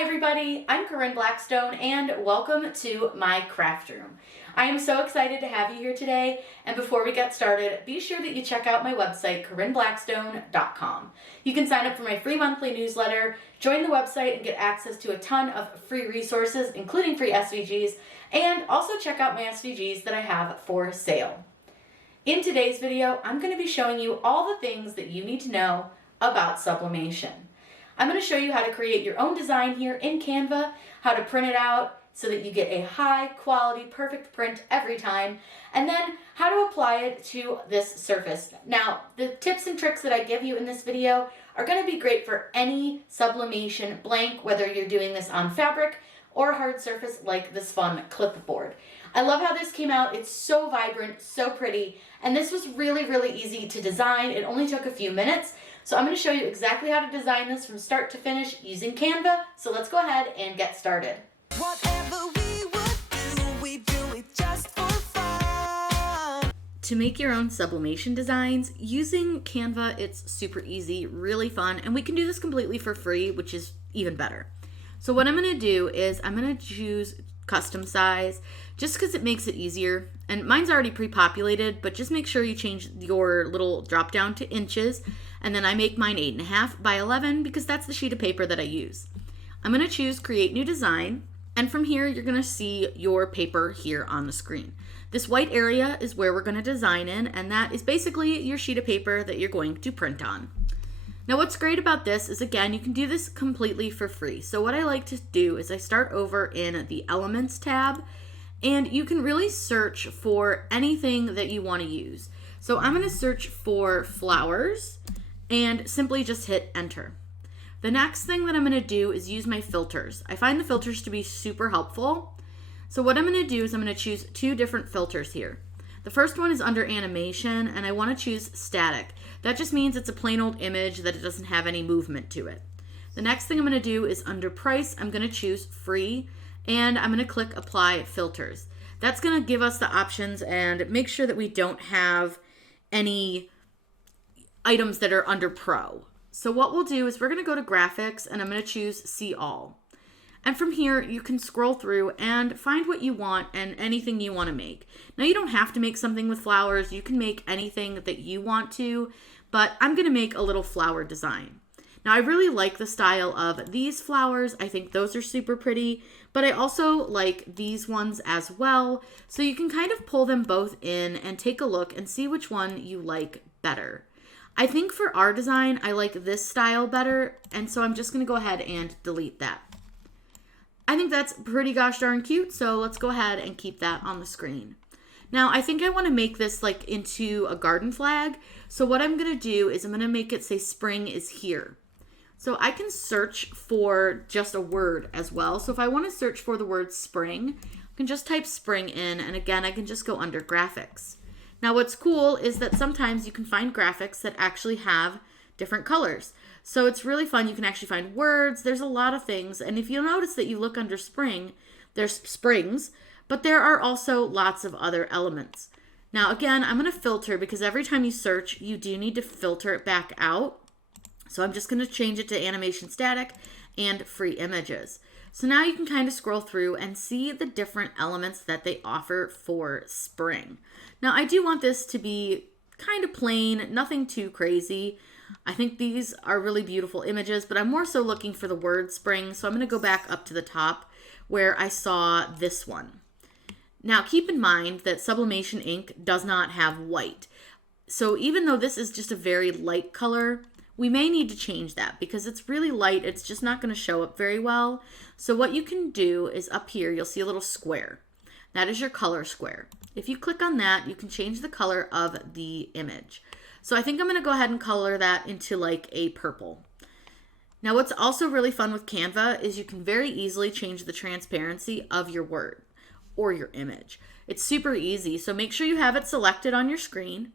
Hi everybody, I'm Corinne Blackstone and welcome to my craft room. I am so excited to have you here today, and before we get started, be sure that you check out my website, CorinneBlackstone.com. You can sign up for my free monthly newsletter, join the website and get access to a ton of free resources, including free SVGs, and also check out my SVGs that I have for sale. In today's video, I'm going to be showing you all the things that you need to know about sublimation. I'm going to show you how to create your own design here in Canva, how to print it out so that you get a high quality, perfect print every time, and then how to apply it to this surface. Now, the tips and tricks that I give you in this video are going to be great for any sublimation blank, whether you're doing this on fabric or a hard surface like this fun clipboard. I love how this came out. It's so vibrant, so pretty, and this was really, really easy to design. It only took a few minutes. So I'm going to show you exactly how to design this from start to finish using Canva. So let's go ahead and get started. Whatever we do it just for fun. To make your own sublimation designs using Canva, it's super easy, really fun, and we can do this completely for free, which is even better. So what I'm going to do is I'm going to choose custom size just because it makes it easier, and mine's already pre-populated, but just make sure you change your little drop down to inches, and then I make mine 8.5 by 11 because that's the sheet of paper that I use. I'm going to choose create new design, and from here you're going to see your paper here on the screen. This white area is where we're going to design in, and that is basically your sheet of paper that you're going to print on. Now what's great about this is, again, you can do this completely for free. So what I like to do is I start over in the Elements tab, and you can really search for anything that you want to use. So I'm going to search for flowers and simply just hit enter. The next thing that I'm going to do is use my filters. I find the filters to be super helpful. So what I'm going to do is I'm going to choose two different filters here. The first one is under animation, and I want to choose static. That just means it's a plain old image, that it doesn't have any movement to it. The next thing I'm going to do is under price, I'm going to choose free, and I'm going to click apply filters. That's going to give us the options and make sure that we don't have any items that are under pro. So what we'll do is we're going to go to graphics, and I'm going to choose see all. And from here, you can scroll through and find what you want and anything you want to make. Now, you don't have to make something with flowers. You can make anything that you want to, but I'm going to make a little flower design. Now, I really like the style of these flowers. I think those are super pretty, but I also like these ones as well. So you can kind of pull them both in and take a look and see which one you like better. I think for our design, I like this style better, and so I'm just going to go ahead and delete that. I think that's pretty gosh darn cute, so let's go ahead and keep that on the screen. Now, I think I want to make this like into a garden flag, so what I'm going to do is I'm going to make it say spring is here. So I can search for just a word as well. So if I want to search for the word spring, I can just type spring in, and again, I can just go under graphics. Now, what's cool is that sometimes you can find graphics that actually have different colors. So it's really fun. You can actually find words. There's a lot of things. And if you'll notice that you look under spring, there's springs, but there are also lots of other elements. Now, again, I'm going to filter because every time you search, you do need to filter it back out. So I'm just going to change it to animation static and free images. So now you can kind of scroll through and see the different elements that they offer for spring. Now, I do want this to be kind of plain, nothing too crazy. I think these are really beautiful images, but I'm more so looking for the word spring. So I'm going to go back up to the top where I saw this one. Now, keep in mind that sublimation ink does not have white. So even though this is just a very light color, we may need to change that because it's really light. It's just not going to show up very well. So what you can do is up here, you'll see a little square. That is your color square. If you click on that, you can change the color of the image. So I think I'm going to go ahead and color that into like a purple. Now, what's also really fun with Canva is you can very easily change the transparency of your word or your image. It's super easy. So make sure you have it selected on your screen.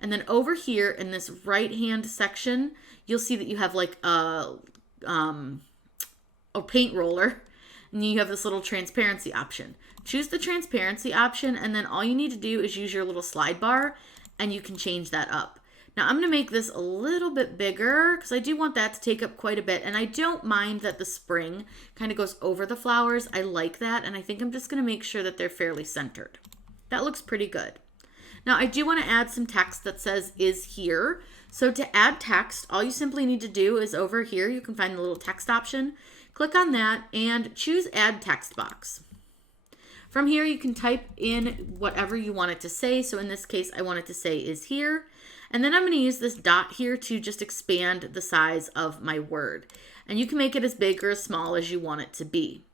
And then over here in this right-hand section, you'll see that you have like a paint roller, and you have this little transparency option. Choose the transparency option, and then all you need to do is use your little slide bar, and you can change that up. Now I'm going to make this a little bit bigger because I do want that to take up quite a bit. And I don't mind that the spring kind of goes over the flowers. I like that. And I think I'm just going to make sure that they're fairly centered. That looks pretty good. Now I do want to add some text that says is here. So to add text, all you simply need to do is over here, you can find the little text option. Click on that and choose add text box. From here, you can type in whatever you want it to say. So in this case, I want it to say is here. And then I'm going to use this dot here to just expand the size of my word. And you can make it as big or as small as you want it to be.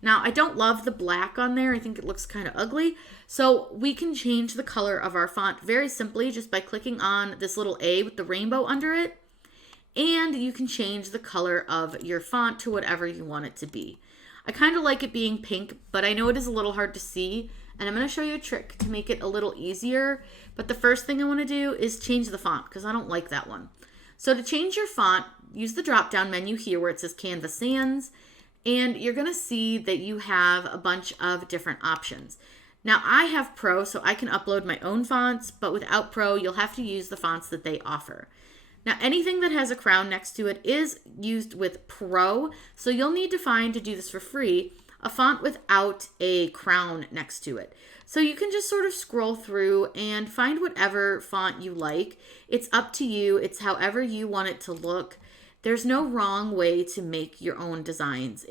Now, I don't love the black on there. I think it looks kind of ugly. So we can change the color of our font very simply just by clicking on this little A with the rainbow under it. And you can change the color of your font to whatever you want it to be. I kind of like it being pink, but I know it is a little hard to see. And I'm going to show you a trick to make it a little easier. But the first thing I want to do is change the font because I don't like that one. So to change your font, use the drop-down menu here where it says Canva Sans. And you're going to see that you have a bunch of different options. Now I have Pro, so I can upload my own fonts. But without Pro, you'll have to use the fonts that they offer. Now anything that has a crown next to it is used with Pro. So you'll need to find, to do this for free, a font without a crown next to it. So you can just sort of scroll through and find whatever font you like. It's up to you. It's however you want it to look. There's no wrong way to make your own designs.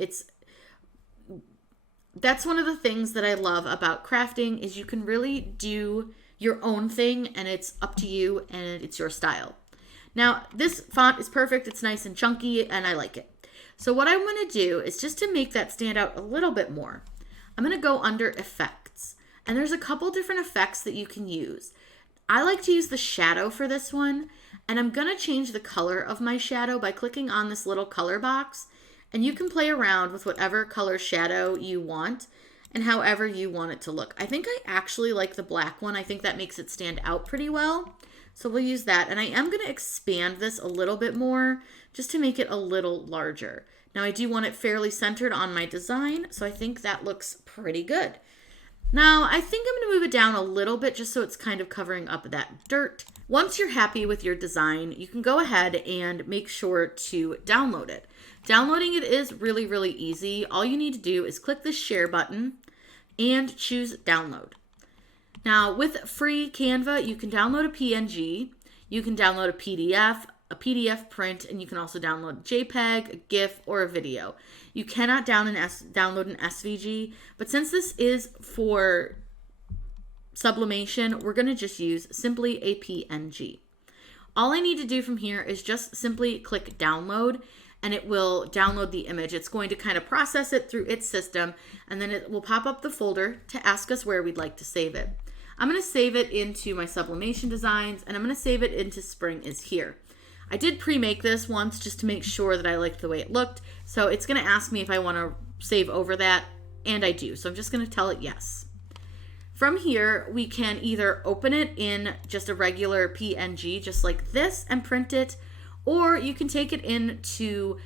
That's one of the things that I love about crafting is you can really do your own thing and it's up to you and it's your style. Now, this font is perfect. It's nice and chunky and I like it. So what I'm going to do is just to make that stand out a little bit more, I'm going to go under effects. And there's a couple different effects that you can use. I like to use the shadow for this one. And I'm going to change the color of my shadow by clicking on this little color box. And you can play around with whatever color shadow you want and however you want it to look. I think I actually like the black one. I think that makes it stand out pretty well. So we'll use that. And I am going to expand this a little bit more just to make it a little larger. Now I do want it fairly centered on my design, so I think that looks pretty good. Now I think I'm going to move it down a little bit just so it's kind of covering up that dirt. Once you're happy with your design, you can go ahead and make sure to download it. Downloading it is really, really easy. All you need to do is click the share button and choose download. Now with free Canva, you can download a PNG, you can download a PDF print, and you can also download a JPEG, a GIF, or a video. You cannot download an SVG, but since this is for sublimation, we're going to just use simply a PNG. All I need to do from here is just simply click download, and it will download the image. It's going to kind of process it through its system, and then it will pop up the folder to ask us where we'd like to save it. I'm going to save it into my sublimation designs, and I'm going to save it into Spring is Here. I did pre-make this once just to make sure that I liked the way it looked. So it's going to ask me if I want to save over that, and I do. So I'm just going to tell it yes. From here, we can either open it in just a regular PNG, just like this, and print it, or you can take it into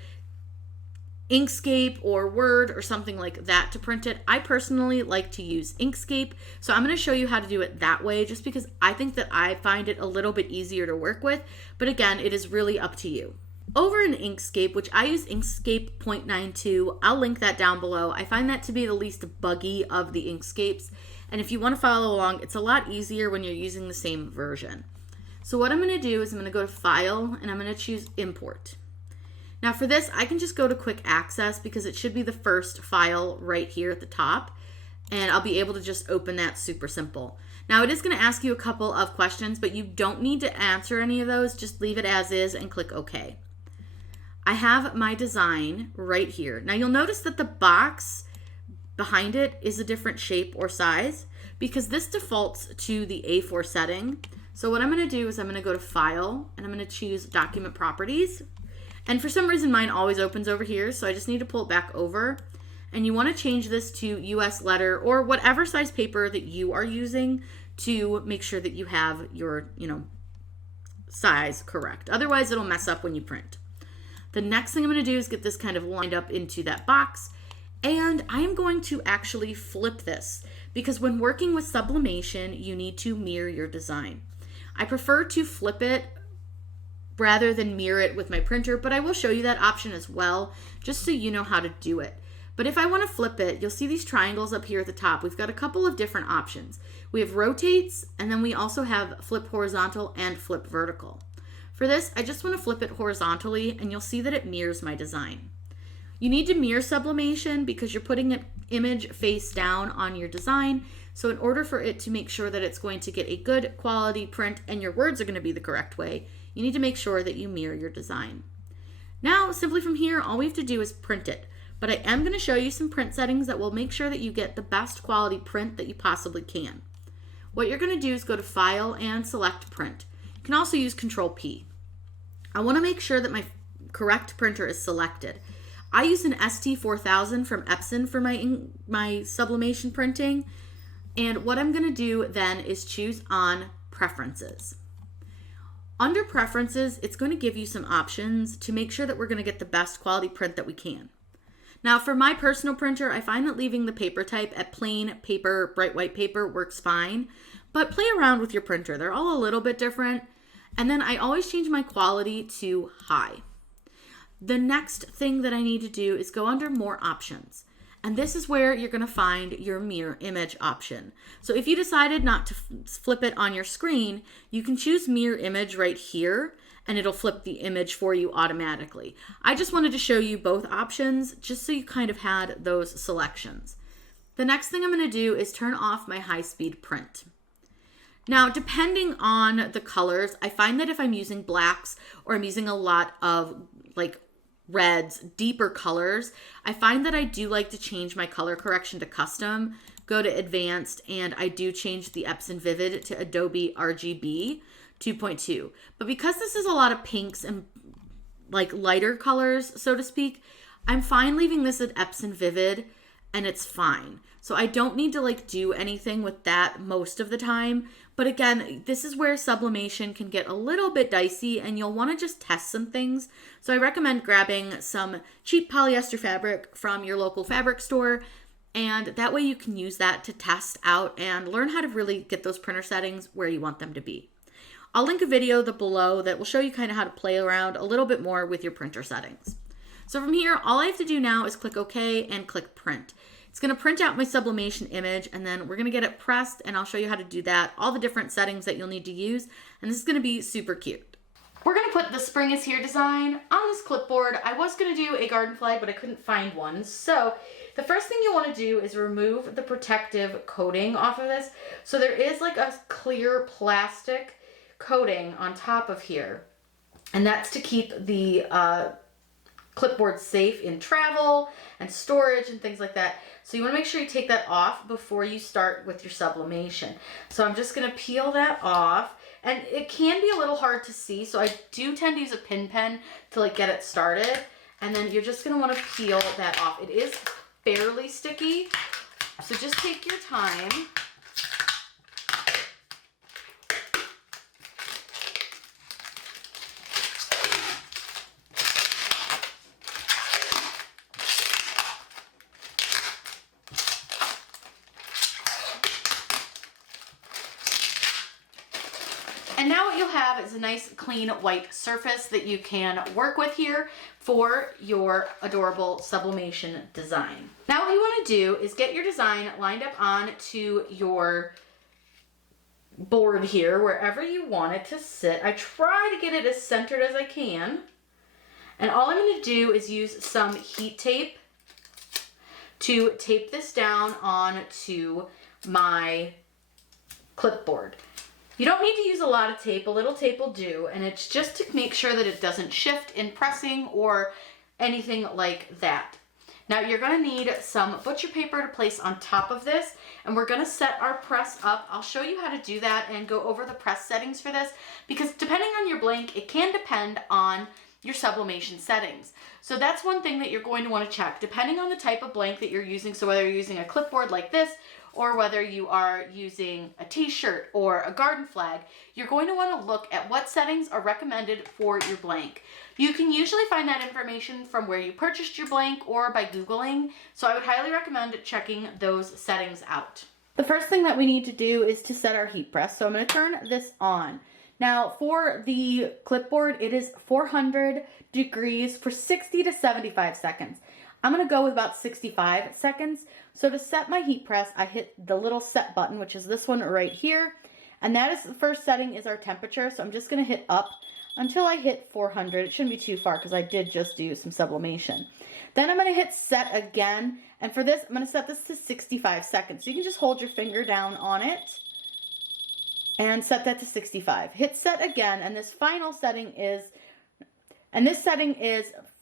Inkscape or Word or something like that to print it. I personally like to use Inkscape, so I'm going to show you how to do it that way just because I think that I find it a little bit easier to work with, but again, it is really up to you. Over in Inkscape, which I use Inkscape 0.92, I'll link that down below. I find that to be the least buggy of the Inkscapes, and if you want to follow along, it's a lot easier when you're using the same version. So what I'm going to do is I'm going to go to File, and I'm going to choose Import. Now for this, I can just go to Quick Access because it should be the first file right here at the top, and I'll be able to just open that super simple. Now it is going to ask you a couple of questions, but you don't need to answer any of those. Just leave it as is and click OK. I have my design right here. Now you'll notice that the box behind it is a different shape or size because this defaults to the A4 setting. So what I'm going to do is I'm going to go to File, and I'm going to choose Document Properties. And for some reason, mine always opens over here, so I just need to pull it back over. And you want to change this to US letter or whatever size paper that you are using to make sure that you have your, size correct. Otherwise, it'll mess up when you print. The next thing I'm going to do is get this kind of lined up into that box. And I'm going to actually flip this because when working with sublimation, you need to mirror your design. I prefer to flip it rather than mirror it with my printer, but I will show you that option as well, just so you know how to do it. But if I want to flip it, you'll see these triangles up here at the top. We've got a couple of different options. We have rotates, and then we also have flip horizontal and flip vertical. For this, I just want to flip it horizontally, and you'll see that it mirrors my design. You need to mirror sublimation because you're putting an image face down on your design. So in order for it to make sure that it's going to get a good quality print and your words are going to be the correct way, you need to make sure that you mirror your design. Now, simply from here, all we have to do is print it. But I am going to show you some print settings that will make sure that you get the best quality print that you possibly can. What you're going to do is go to File and select Print. You can also use Control P. I want to make sure that my correct printer is selected. I use an ST4000 from Epson for my sublimation printing. And what I'm going to do then is choose on Preferences. Under Preferences, it's going to give you some options to make sure that we're going to get the best quality print that we can. Now, for my personal printer, I find that leaving the paper type at plain paper, bright white paper works fine, but play around with your printer. They're all a little bit different. And then I always change my quality to high. The next thing that I need to do is go under More Options. And this is where you're going to find your mirror image option. So if you decided not to flip it on your screen, you can choose mirror image right here, and it'll flip the image for you automatically. I just wanted to show you both options just so you kind of had those selections. The next thing I'm going to do is turn off my high-speed print. Now, depending on the colors, I find that if I'm using blacks or I'm using a lot of like reds, deeper colors, I find that I do like to change my color correction to custom, go to advanced, and I do change the Epson Vivid to Adobe RGB 2.2. But because this is a lot of pinks and like lighter colors, so to speak, I'm fine leaving this at Epson Vivid and it's fine. So I don't need to like do anything with that most of the time. But again, this is where sublimation can get a little bit dicey and you'll want to just test some things. So I recommend grabbing some cheap polyester fabric from your local fabric store, and that way you can use that to test out and learn how to really get those printer settings where you want them to be. I'll link a video below that will show you kind of how to play around a little bit more with your printer settings. So from here, all I have to do now is click OK and click Print. It's going to print out my sublimation image, and then we're going to get it pressed, and I'll show you how to do that, all the different settings that you'll need to use, and this is going to be super cute. We're going to put the Spring is Here design on this clipboard. I was going to do a garden flag, but I couldn't find one. So the first thing you want to do is remove the protective coating off of this. So there is like a clear plastic coating on top of here, and that's to keep the clipboard safe in travel and storage and things like that. So you want to make sure you take that off before you start with your sublimation. So I'm just going to peel that off, and it can be a little hard to see, so I do tend to use a pin pen to like get it started. And then you're just going to want to peel that off. It is fairly sticky, so just take your time. And now what you'll have is a nice clean white surface that you can work with here for your adorable sublimation design. Now what you want to do is get your design lined up onto your board here, wherever you want it to sit. I try to get it as centered as I can. And all I'm going to do is use some heat tape to tape this down onto my clipboard. You don't need to use a lot of tape, a little tape will do, and it's just to make sure that it doesn't shift in pressing or anything like that. Now you're going to need some butcher paper to place on top of this, and we're going to set our press up. I'll show you how to do that and go over the press settings for this, because depending on your blank, it can depend on your sublimation settings. So that's one thing that you're going to want to check, depending on the type of blank that you're using. So whether you're using a clipboard like this, or whether you are using a t-shirt or a garden flag, you're going to want to look at what settings are recommended for your blank. You can usually find that information from where you purchased your blank or by Googling, so I would highly recommend checking those settings out. The first thing that we need to do is to set our heat press, so I'm going to turn this on. Now for the clipboard, it is 400 degrees for 60 to 75 seconds. I'm gonna go with about 65 seconds. So to set my heat press, I hit the little set button, which is this one right here. And that is the first setting is our temperature. So I'm just gonna hit up until I hit 400. It shouldn't be too far because I did just do some sublimation. Then I'm gonna hit set again. And for this, I'm gonna set this to 65 seconds. So you can just hold your finger down on it and set that to 65. Hit set again, and this final setting is,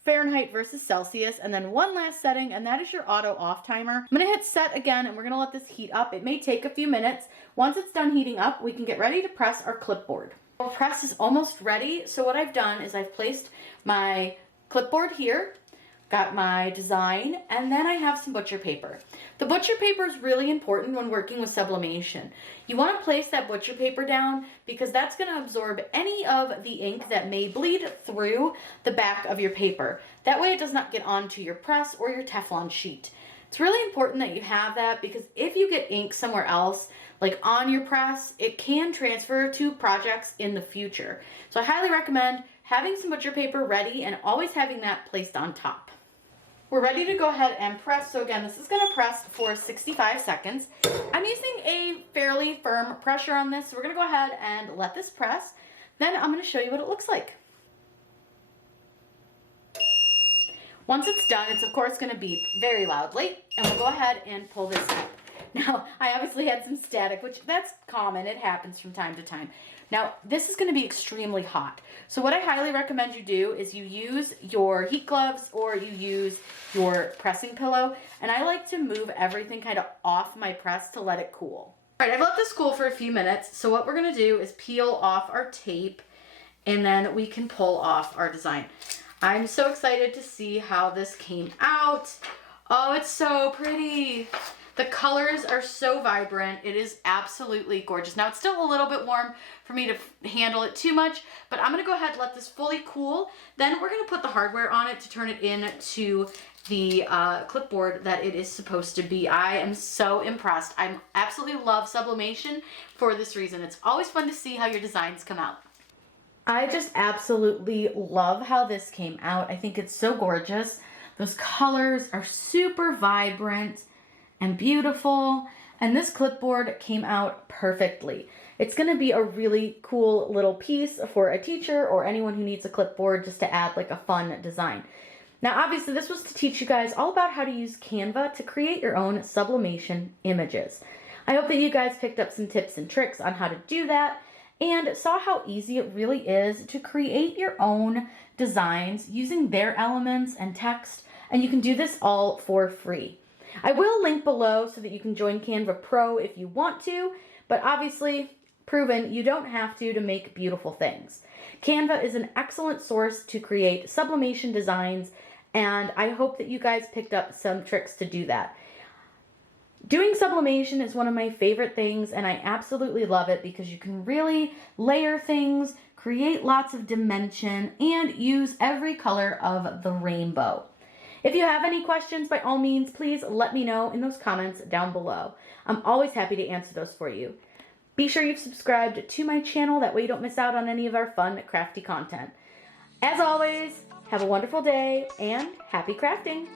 Fahrenheit versus Celsius, and then one last setting, and that is your auto off timer. I'm gonna hit set again, and we're gonna let this heat up. It may take a few minutes. Once it's done heating up, we can get ready to press our clipboard. Our press is almost ready, so what I've done is I've placed my clipboard here, got my design, and then I have some butcher paper. The butcher paper is really important when working with sublimation. You want to place that butcher paper down because that's going to absorb any of the ink that may bleed through the back of your paper. That way it does not get onto your press or your Teflon sheet. It's really important that you have that because if you get ink somewhere else, like on your press, it can transfer to projects in the future. So I highly recommend having some butcher paper ready and always having that placed on top. We're ready to go ahead and press. So again, this is going to press for 65 seconds. I'm using a fairly firm pressure on this. So we're going to go ahead and let this press. Then I'm going to show you what it looks like. Once it's done, it's of course going to beep very loudly. And we'll go ahead and pull this up. Now, I obviously had some static, which that's common. It happens from time to time. Now, this is going to be extremely hot. So what I highly recommend you do is you use your heat gloves or you use your pressing pillow. And I like to move everything kind of off my press to let it cool. All right, I've let this cool for a few minutes. So what we're going to do is peel off our tape and then we can pull off our design. I'm so excited to see how this came out. Oh, it's so pretty. The colors are so vibrant. It is absolutely gorgeous. Now, it's still a little bit warm for me to handle it too much, but I'm gonna go ahead and let this fully cool. Then we're gonna put the hardware on it to turn it into the clipboard that it is supposed to be. I am so impressed. I absolutely love sublimation for this reason. It's always fun to see how your designs come out. I just absolutely love how this came out. I think it's so gorgeous. Those colors are super vibrant and beautiful, and this clipboard came out perfectly. It's gonna be a really cool little piece for a teacher or anyone who needs a clipboard just to add like a fun design. Now, obviously this was to teach you guys all about how to use Canva to create your own sublimation images. I hope that you guys picked up some tips and tricks on how to do that and saw how easy it really is to create your own designs using their elements and text, and you can do this all for free. I will link below so that you can join Canva Pro if you want to, but obviously, proven you don't have to make beautiful things. Canva is an excellent source to create sublimation designs, and I hope that you guys picked up some tricks to do that. Doing sublimation is one of my favorite things, and I absolutely love it because you can really layer things, create lots of dimension, and use every color of the rainbow. If you have any questions, by all means, please let me know in those comments down below. I'm always happy to answer those for you. Be sure you've subscribed to my channel, that way you don't miss out on any of our fun, crafty content. As always, have a wonderful day and happy crafting!